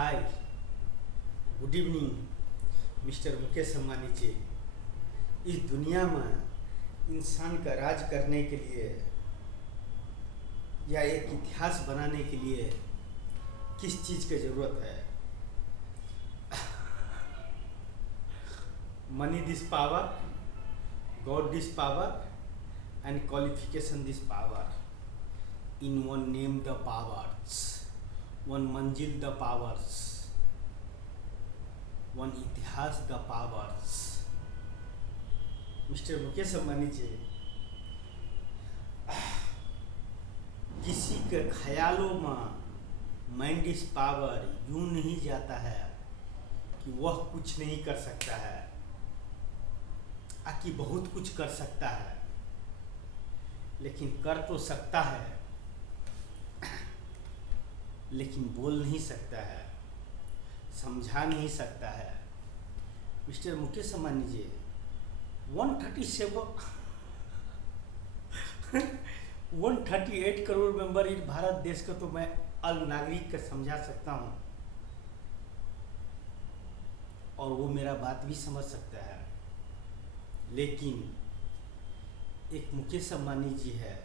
हाय, good evening mister Mukesh Ambani ji. इस दुनिया में इंसान का राज करने के लिए या एक इतिहास बनाने के लिए किस चीज़ की ज़रूरत है? Money this power, God this power and qualification this power. In one name the powers, one manzil the powers, one itihas the powers. Mister Mukesh Ambani ji, किसी के ख्यालों में माइंड इज पावर यूं नहीं जाता है कि वह कुछ नहीं कर सकता है, आकि बहुत कुछ कर सकता है, लेकिन कर तो सकता है, लेकिन बोल नहीं सकता है, समझा नहीं सकता है। मिस्टर मुकेश अम्बानी जी, 138 करोड़ मेंबर इस भारत देश का तो मैं अल नागरिक का समझा सकता हूँ, और वो मेरा बात भी समझ सकता है। लेकिन एक मुकेश अम्बानी जी है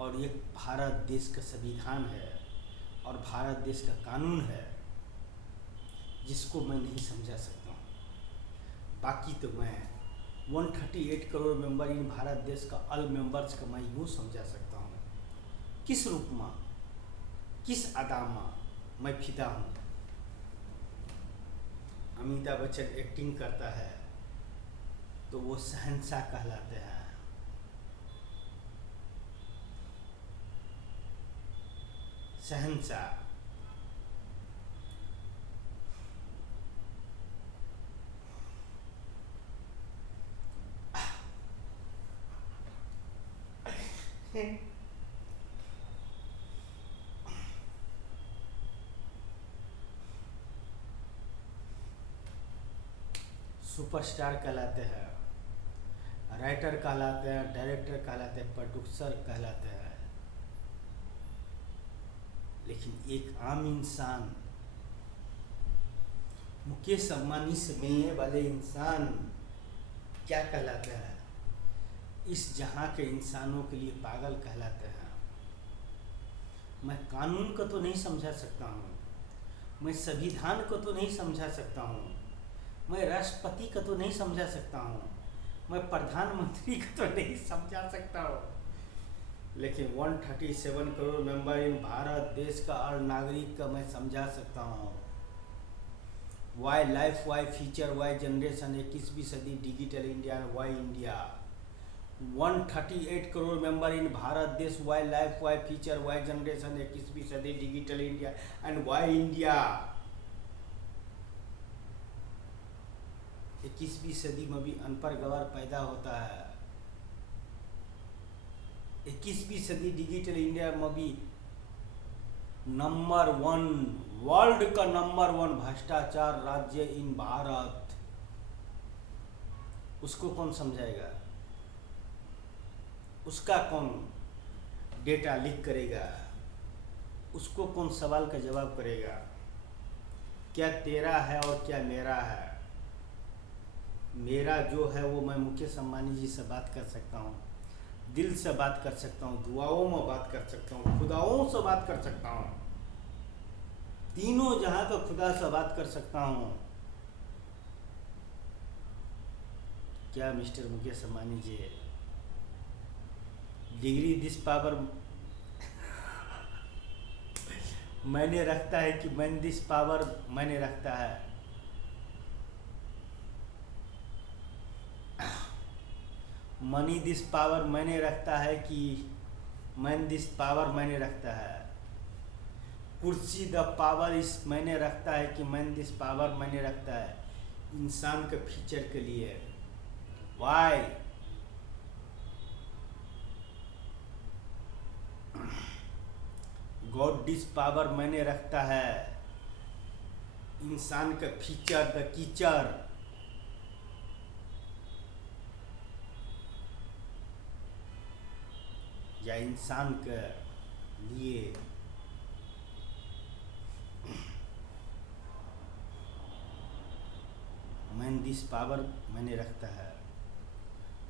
और एक भारत देश का संविधान है और भारत देश का कानून है, जिसको मैं नहीं समझा सकता हूँ। बाकी तो मैं 138 करोड़ मेंबर इन भारत देश का अल मेंबर्स का मैं यूँ समझा सकता हूँ। किस रूप में, किस अदा में मैं फिदा हूँ। अमिताभ बच्चन एक्टिंग करता है तो वो शहंशाह कहलाते हैं। शहंशाह। सुपरस्टार कहलाते हैं, राइटर कहलाते हैं, डायरेक्टर कहलाते हैं, प्रोड्यूसर कहलाते हैं। लेकिन एक आम इंसान, मुकेश अम्बानी से मिलने वाले इंसान क्या कहलाते हैं? इस जहां के इंसानों के लिए पागल कहलाते हैं। मैं कानून को तो नहीं समझा सकता हूँ, मैं संविधान को तो नहीं समझा सकता हूँ, मैं राष्ट्रपति को तो नहीं समझा सकता हूँ, मैं प्रधानमंत्री को तो नहीं समझा सकता हूँ, लेकिन 137 करोड़ मेंबर इन भारत देश का और नागरिक का मैं समझा सकता हूँ। Why life, why future, why generation, 21वीं सदी, digital India, why India. 138 crore member in Bharat desh, why life, why future, why generation, 21वीं सदी, digital India and why India. 21वीं सदी में भी अनपढ़ गवार पैदा होता है। 21वीं सदी डिजिटल इंडिया में भी नंबर 1, वर्ल्ड का नंबर 1 भ्रष्टाचार राज्य इन भारत। उसको कौन समझाएगा? उसका कौन डेटा लीक करेगा? उसको कौन सवाल का जवाब करेगा? क्या तेरा है और क्या मेरा है? मेरा जो है वो मैं मुकेश अम्बानी जी से बात कर सकता हूँ, दिल से बात कर सकता हूँ, दुआओं में बात कर सकता हूँ, खुदाओं से बात कर सकता हूँ, तीनों जहां तो खुदा से बात कर सकता हूँ। क्या mister Mukesh Ambani ji, degree this power मैंने रखता है कि मैन दिस पावर मैंने रखता है? मनी दिस पावर मैंने रखता है कि मैन दिस पावर मैंने रखता है? कुर्सी द पावर इस मैंने रखता है कि मैन दिस पावर मैंने रखता है? इंसान के फीचर के लिए। वाई? गॉड दिस पावर मैंने रखता है इंसान का फीचर द कीचर। या इंसान के लिए मैन दिस पावर मैंने रखता है,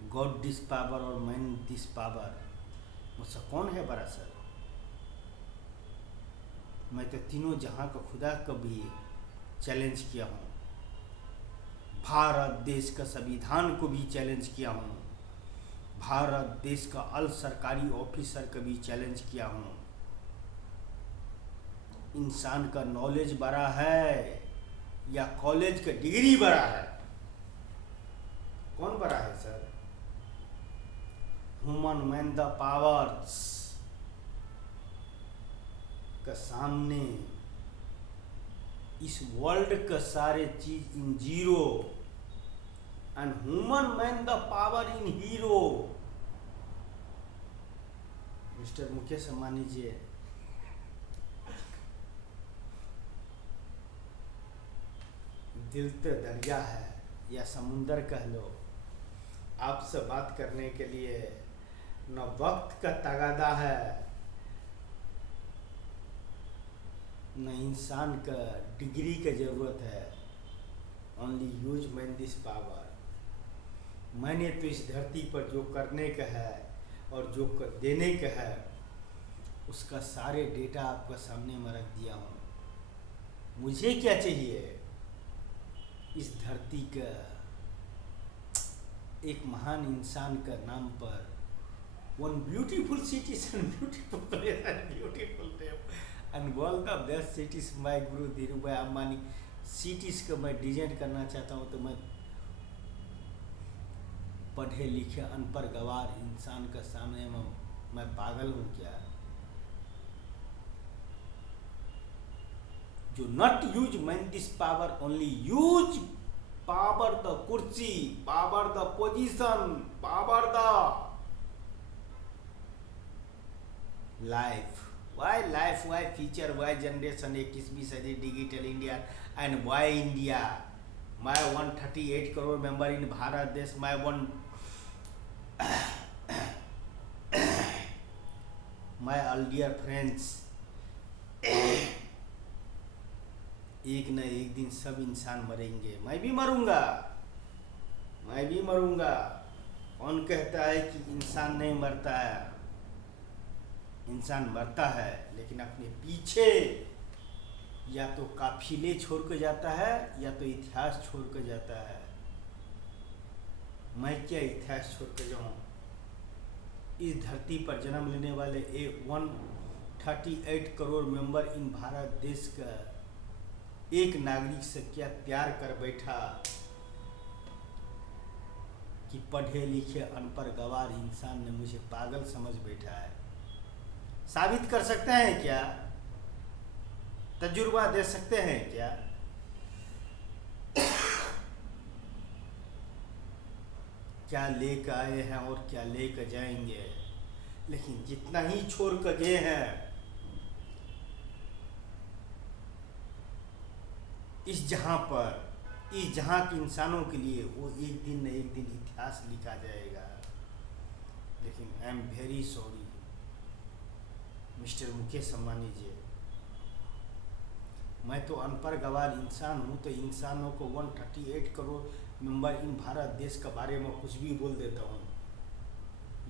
गॉड दिस पावर और मैन दिस पावर, मुझसे कौन है बड़ा सर? मैं तो तीनों जहां का खुदा को भी चैलेंज किया हूँ, भारत देश का संविधान को भी चैलेंज किया हूँ, भारत देश का अल सरकारी ऑफिसर को भी चैलेंज किया हूँ। इंसान का नॉलेज बड़ा है या कॉलेज का डिग्री बड़ा है? कौन बड़ा है sir? Human man the powers का सामने इस वर्ल्ड का सारे चीज in zero and human man the power in hero. Mister Mukesh Ambani ji, दिल तो दरिया है या समुंदर कह लो, आपसे बात करने के लिए न वक्त का तगादा है न इंसान का डिग्री का जरूरत है। Only use man this power. मैंने तो इस धरती पर जो करने का है और जो देने का है उसका सारे डेटा आपका सामने में रख दिया हूँ। मुझे क्या चाहिए? इस धरती का एक महान इंसान का नाम पर one beautiful cities and beautiful place and beautiful name and world the best cities my Guru Dhirubhai Ambani cities को मैं डिजाइन करना चाहता हूँ। तो मैं पढ़े लिखे अनपढ़ गवार इंसान का सामने में मैं पागल हूँ क्या? जो not use man this power, only use power the kursi, power the position, power the life. Why life, why future, why generation, 21वीं सदी digital India and why India. My 138 crore member in Bharat desh, my my all dear friends, एक न एक दिन सब इंसान मरेंगे। मैं भी मरूंगा, मैं भी मरूंगा। कौन कहता है कि इंसान नहीं मरता है? इंसान मरता है लेकिन अपने पीछे या तो काफिले छोड़ कर जाता है या तो इतिहास छोड़ कर जाता है। मैं क्या इतिहास छोड़ कर जाऊं? इस धरती पर जन्म लेने वाले 138 करोड़ मेंबर इन भारत देश का एक नागरिक से क्या प्यार कर बैठा कि पढ़े लिखे अनपढ़ गवार इंसान ने मुझे पागल समझ बैठा है। साबित कर सकते हैं क्या? तजुर्बा दे सकते हैं क्या? क्या लेकर आए हैं और क्या लेकर जाएंगे। लेकिन जितना ही छोड़ कर गए हैं इस जहां पर, इस जहां के इंसानों के लिए, वो एक दिन न एक दिन इतिहास लिखा जाएगा। लेकिन I am very sorry mister Mukesh Ambani ji, मैं तो अनपढ़ गवार इंसान हूँ, तो इंसानों को 138 करोड़ मेंबर इन भारत देश के बारे में कुछ भी बोल देता हूँ।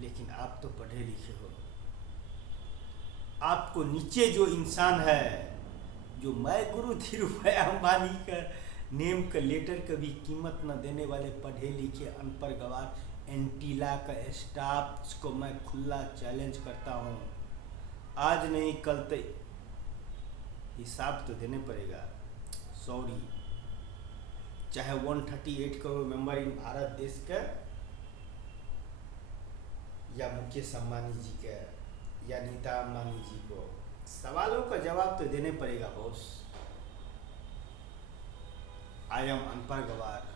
लेकिन आप तो पढ़े लिखे हो। आपको नीचे जो इंसान है, जो मैं गुरु धीरूभाई अंबानी का नेम का लेटर का भी कीमत न देने वाले पढ़े लिखे अनपढ़ गवार एंटीला का स्टाफ को मैं खुला चैलेंज करता हूँ। आज नहीं कल तो हिसाब तो देने पड़ेगा। सॉरी, चाहे 138 करोड़ मेंबर इन भारत देश का या मुकेश अंबानी जी का या नीता अंबानी जी को, सवालों का जवाब तो देने पड़ेगा बॉस। आई एम अनपढ़ गवार।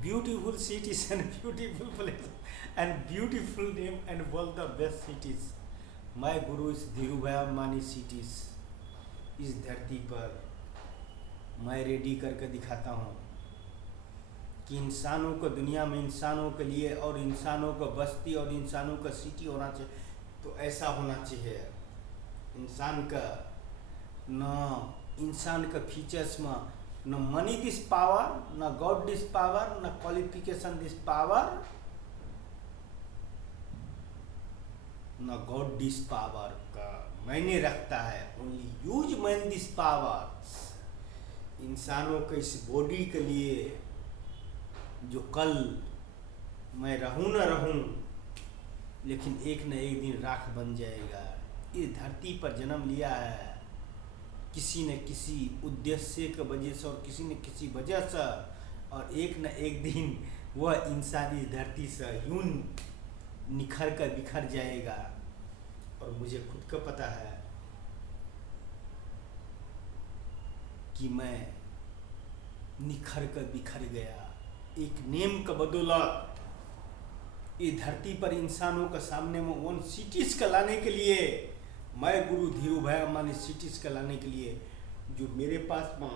Beautiful cities and beautiful place and beautiful name and world the best cities. My Guru is Dhirubhai Ambani cities. इस धरती पर मैं रेडी करके दिखाता हूँ कि इंसानों को, दुनिया में इंसानों के लिए और इंसानों को बस्ती और इंसानों का सिटी होना चाहिए। तो ऐसा होना चाहिए इंसान का न, इंसान का फीचर्स में न मनी दिस पावर, न गॉड दिस पावर, न क्वालिफिकेशन दिस पावर, न गॉड दिस पावर का मायने रखता है। Only use man this power. इंसानों के इस बॉडी के लिए जो कल मैं रहूं न रहूं, लेकिन एक न एक दिन राख बन जाएगा। इस धरती पर जन्म लिया है किसी न किसी उद्देश्य की वजह से और किसी न किसी वजह से, और एक न एक दिन वह इंसान इस धरती से यूं निखर कर बिखर जाएगा। और मुझे खुद को पता है कि मैं निखर कर बिखर गया। एक नेम का बदौलत इस धरती पर इंसानों के सामने में वन सिटीज का लाने के लिए, मैं गुरु धीरू भाई अम्बानी सिटीज का लाने के लिए, जो मेरे पास में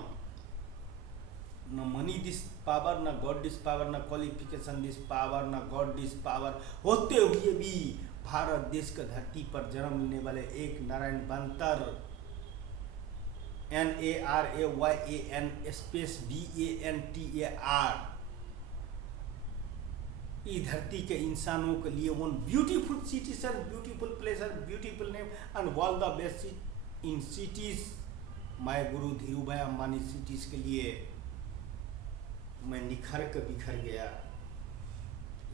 न मनी दिस पावर, न गॉड दिस पावर, न क्वालिफिकेशन दिस पावर, न गॉड दिस पावर होते हुए भी भारत देश का धरती पर जन्म लेने वाले एक नारायण बंतर, NARAYAN स्पेस BANTAR, इस धरती के इंसानों के लिए one beautiful cities and beautiful place and beautiful name and all the best in cities, my गुरु धीरू भाई अम्बानी सिटीज के लिए मैं निखर कर बिखर गया।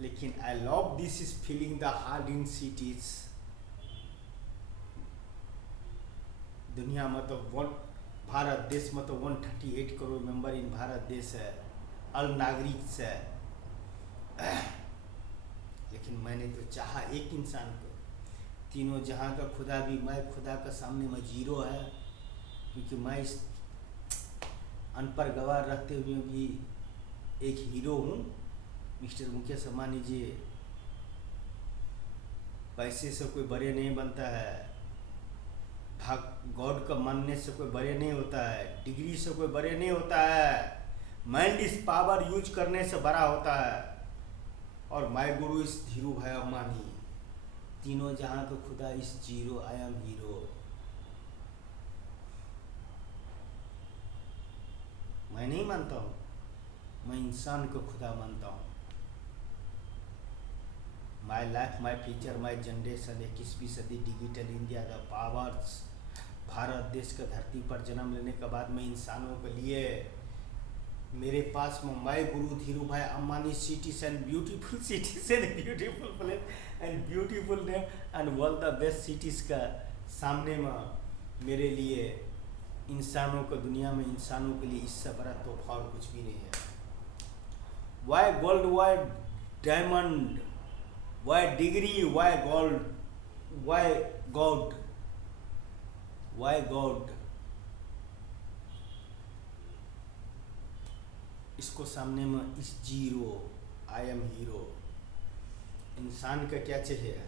लेकिन आई love this is feeling the heart in cities. दुनिया में तो भारत देश में तो 138 करोड़ मेंबर इन भारत देश है, अल नागरिक से। लेकिन मैंने तो चाहा एक इंसान को, तीनों जहां का खुदा भी मैं खुदा के सामने में जीरो है, क्योंकि मैं इस अनपढ़ गवार रहते हुए भी एक हीरो हूँ। मिस्टर मुकेश अंबानी जी, पैसे से कोई बड़े नहीं बनता है, गॉड का मानने से कोई बड़े नहीं होता है, डिग्री से कोई बड़े नहीं होता है, माइंड इस पावर यूज करने से बड़ा होता है। और माय गुरु इस धीरू भाई अम्बानी, तीनों जहां का खुदा इस जीरो, आई एम हीरो। मैं नहीं मानता हूँ, मैं इंसान को खुदा मानता हूँ। My life, my future, my generation, 21वीं सदी, digital India, the powers. Bharat देश का धरती पर जन्म लेने के बाद मैं इंसानों के लिए, मेरे पास माय गुरु धीरू भाई Ambani cities and beautiful cities and beautiful place and beautiful name and all the best cities का सामने में मेरे लिए इंसानों को, दुनिया में इंसानों के लिए इससे बड़ा तोहफा और कुछ भी नहीं है। Why gold, why diamond, why degree, why gold, why god, why god, इसको सामने में इस जीरो, आई एम हीरो। इंसान का क्या चाहिए,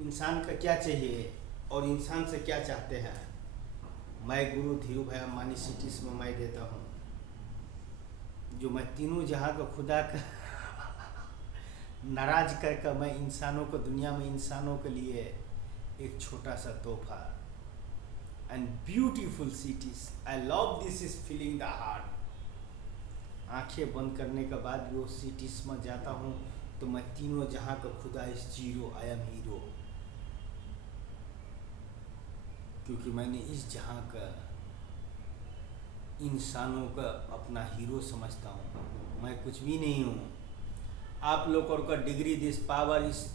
इंसान का क्या चाहिए और इंसान से क्या चाहते हैं, मैं गुरु धीरू भाई अम्बानी सिटीज में मैं देता हूँ, जो मैं तीनों जहाँ का खुदा का नाराज करके मैं इंसानों को, दुनिया में इंसानों के लिए एक छोटा सा तोहफा and beautiful cities. I love this is feeling the heart. आंखें बंद करने के बाद भी वो सिटीज में जाता हूँ तो मैं तीनों जहाँ का खुदा इस जीरो, आई एम हीरो, क्योंकि मैंने इस जहाँ का इंसानों का अपना हीरो समझता हूँ। मैं कुछ भी नहीं हूँ। आप लोगों का डिग्री दिस पावर इस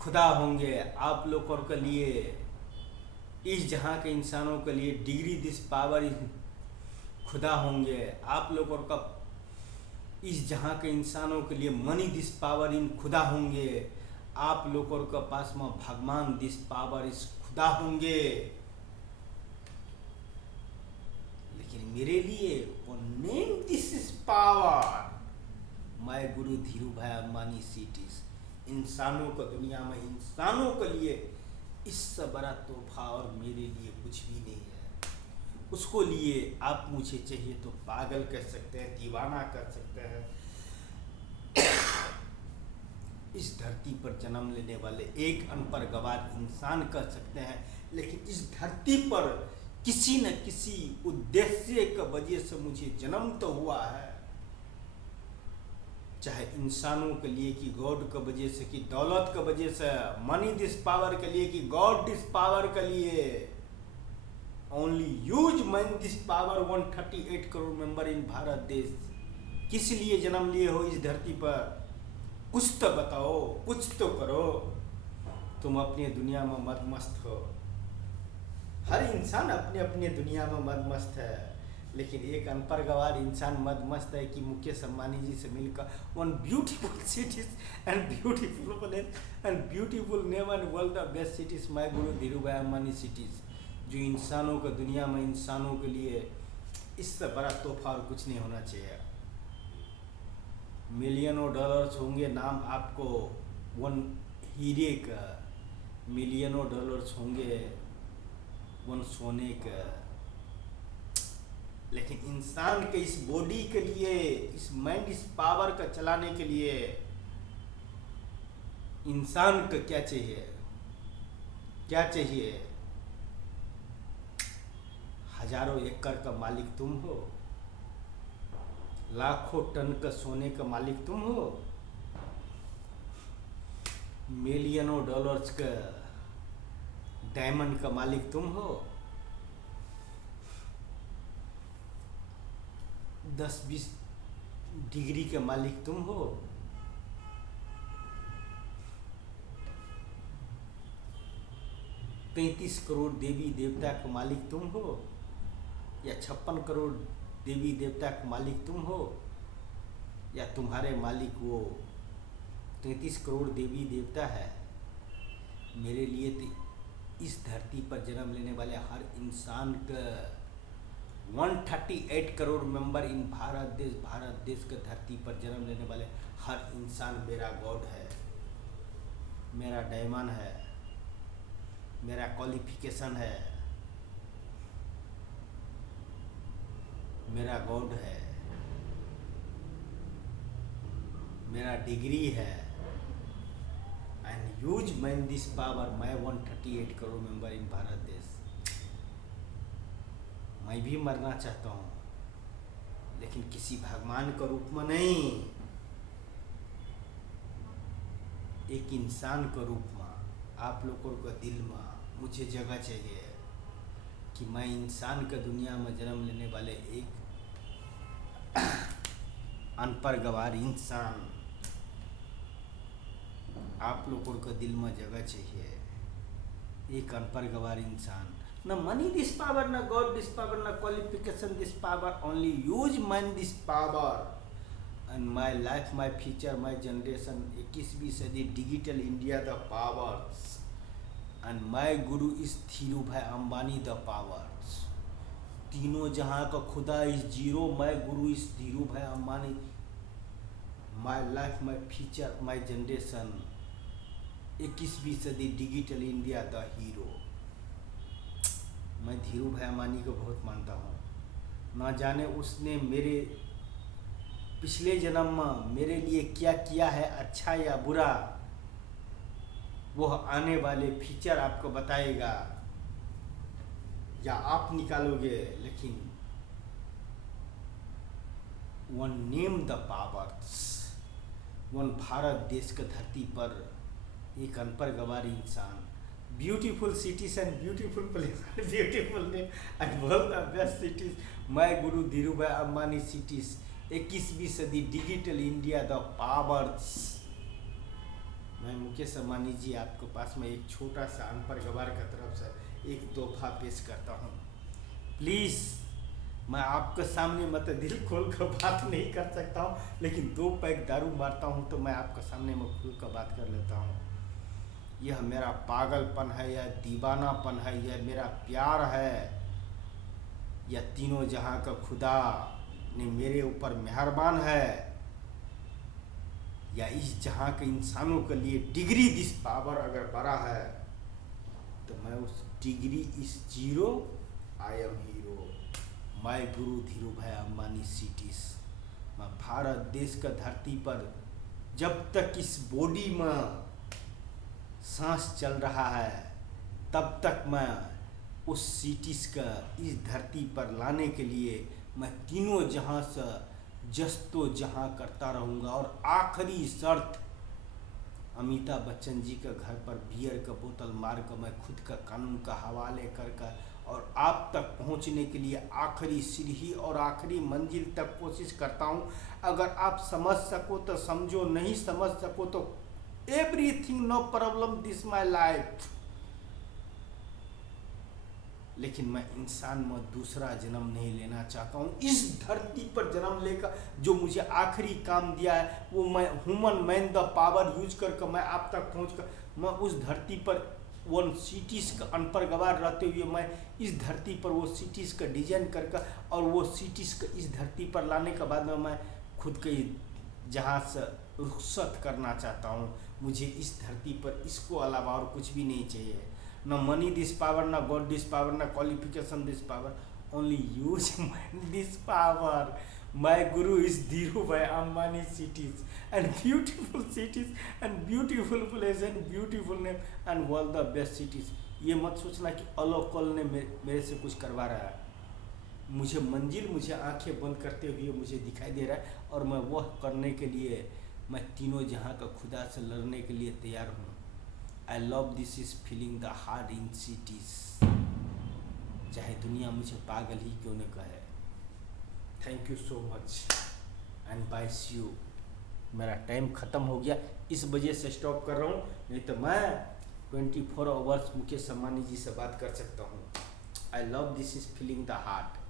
खुदा होंगे, आप लोगों के लिए, इस जहाँ के इंसानों के लिए डिग्री दिस पावर इस खुदा होंगे। आप लोगों का इस जहाँ के इंसानों के लिए मनी दिस पावर इन खुदा होंगे। आप लोगों के पास में भगवान दिस पावर इस खुदा होंगे। लेकिन मेरे लिए वो name this is power, my गुरु धीरू भाई अम्बानी सिटीज। इंसानों को, दुनिया में इंसानों के लिए इससे बड़ा तोहफा और मेरे लिए कुछ भी नहीं है। उसको लिए आप मुझे चाहिए तो पागल कर सकते हैं, दीवाना कर सकते हैं। इस धरती पर जन्म लेने वाले एक अनपढ़ गवार इंसान कर सकते हैं, लेकिन इस धरती पर किसी न किसी उद्देश्य की वजह से मुझे जन्म तो हुआ है, चाहे इंसानों के लिए कि गॉड की वजह से, कि दौलत की वजह से, मनी दिस पावर के लिए कि गॉड दिस पावर के लिए। Only use man this power 138 crore member in Bharat देश। किस लिए जन्म लिए हो इस धरती पर? कुछ तो बताओ, कुछ तो करो। तुम अपनी दुनिया में मदमस्त हो, हर इंसान अपने अपने दुनिया में मदमस्त है, लेकिन एक अनपढ़ गवार इंसान मदमस्त है कि मुकेश अंबानी जी से मिलकर one beautiful cities and beautiful place and beautiful name and world the best cities my गुरु धीरू भाई अंबानी सिटीज, जो इंसानों को दुनिया में इंसानों के लिए इससे बड़ा तोहफा और कुछ नहीं होना चाहिए। मिलियनों डॉलर्स होंगे नाम आपको वन हीरे का, मिलियनों डॉलर्स होंगे वन सोने का, लेकिन इंसान के इस बॉडी के लिए, इस माइंड, इस पावर का चलाने के लिए इंसान को क्या चाहिए? क्या चाहिए? हजारों एकड़ का मालिक तुम हो, लाखों टन का सोने का मालिक तुम हो, मिलियनों डॉलर्स का डायमंड का मालिक तुम हो, 10-20 डिग्री के मालिक तुम हो, पैंतीस करोड़ देवी देवता का मालिक तुम हो, या 56 करोड़ देवी देवता का मालिक तुम हो, या तुम्हारे मालिक वो 33 करोड़ देवी देवता है। मेरे लिए तो इस धरती पर जन्म लेने वाले हर इंसान का 138 करोड़ मेंबर इन भारत देश के धरती पर जन्म लेने वाले हर इंसान मेरा गॉड है, मेरा डायमंड है, मेरा क्वालिफिकेशन है, मेरा गॉड है, मेरा डिग्री है। And use man this power मैं 138 करोड़ मेंबर इन भारत देश। मैं भी मरना चाहता हूँ, लेकिन किसी भगवान के रूप में नहीं, एक इंसान के रूप में। आप लोगों को दिल में मुझे जगह चाहिए कि मैं इंसान के दुनिया में जन्म लेने वाले एक अनपढ़ गवार इंसान, आप लोगों को दिल में जगह चाहिए, एक अनपढ़ गवार इंसान। न मनी दिस पावर, न गॉड दिस पावर, न qualification this power, only use man this power and my life, my future, my generation, 21वीं सदी digital India the powers and my Guru is Dhiru भाई अंबानी द पावर्स। तीनों जहाँ का खुदा is zero, my Guru is Dhiru भाई Ambani, my life, my future, my generation, 21वीं सदी डिजिटल इंडिया द हीरो। मैं धीरू भाई अंबानी को बहुत मानता हूँ। ना जाने उसने मेरे पिछले जन्म में मेरे लिए क्या किया है, अच्छा या बुरा, वो आने वाले फ्यूचर आपको बताएगा या आप निकालोगे, लेकिन one name the powers, one Bharat देश के धरती पर एक अनपढ़ गवार इंसान, beautiful cities and beautiful place, beautiful name and world the best cities, my गुरु धीरू भाई अंबानी सिटीज, 21वीं सदी डिजिटल इंडिया द पावर्स। मैं मुकेश अंबानी जी आपके पास में एक छोटा सा अनपढ़ गवार की तरफ से एक तोहफा पेश करता हूँ। प्लीज़, मैं आपके सामने मतलब दिल खोल कर बात नहीं कर सकता हूँ, लेकिन 2 पैक दारू मारता हूँ तो मैं आपके सामने में खुल कर बात कर लेता हूँ। यह मेरा पागलपन है, यह दीवानापन है, यह मेरा प्यार है, यह तीनों जहाँ का खुदा ने मेरे ऊपर मेहरबान है, या इस जहाँ के इंसानों के लिए डिग्री दिस पावर अगर बड़ा है, तो मैं उस डिग्री इस zero, I am hero, my गुरु धीरू भाई अंबानी सिटीज। मैं भारत देश का धरती पर जब तक इस बॉडी में सांस चल रहा है, तब तक मैं उस सिटीज़ का इस धरती पर लाने के लिए मैं तीनों जहां से जस्तो जहां करता रहूँगा। और आखिरी शर्त, अमिताभ बच्चन जी के घर पर बियर का बोतल मार कर मैं खुद का कानून का हवाले कर और आप तक पहुंचने के लिए आखिरी सीढ़ी और आखिरी मंजिल तक कोशिश करता हूं। अगर आप समझ सको तो समझो, नहीं समझ सको तो everything no problem, this my life. लेकिन मैं इंसान में दूसरा जन्म नहीं लेना चाहता हूँ। इस धरती पर जन्म लेकर जो मुझे आखिरी काम दिया है वो मैं human man the power use करके मैं आप तक पहुँच कर मैं उस धरती पर वन सिटीज़ का अनपढ़ गवार रहते हुए मैं इस धरती पर वो सिटीज़ का डिजाइन करके और वो सिटीज़ का इस धरती पर लाने के बाद में मैं खुद के जहाँ से रुखसत करना चाहता हूँ। मुझे इस धरती पर इसको अलावा और कुछ भी नहीं चाहिए। न मनी दिस पावर, न गॉड दिस पावर, न qualification this power, only use this power. My Guru is Dhiru भाई Ambani cities and beautiful cities and beautiful place and beautiful name and world the best cities। ये मत सोचना कि अलोकल ने मेरे से कुछ करवा रहा है। मुझे मंजिल, मुझे आंखें बंद करते हुए मुझे दिखाई दे रहा है और मैं वह करने के लिए मैं तीनों जहां का खुदा से लड़ने के लिए तैयार हूँ। I love this is feeling the heart in cities, चाहे दुनिया मुझे पागल ही क्यों न कहे। Thank you so much and bye see you. मेरा टाइम ख़त्म हो गया, इस वजह से स्टॉप कर रहा हूँ, नहीं तो मैं 24 आवर्स मुकेश अंबानी जी से बात कर सकता हूँ। I love this is feeling the heart.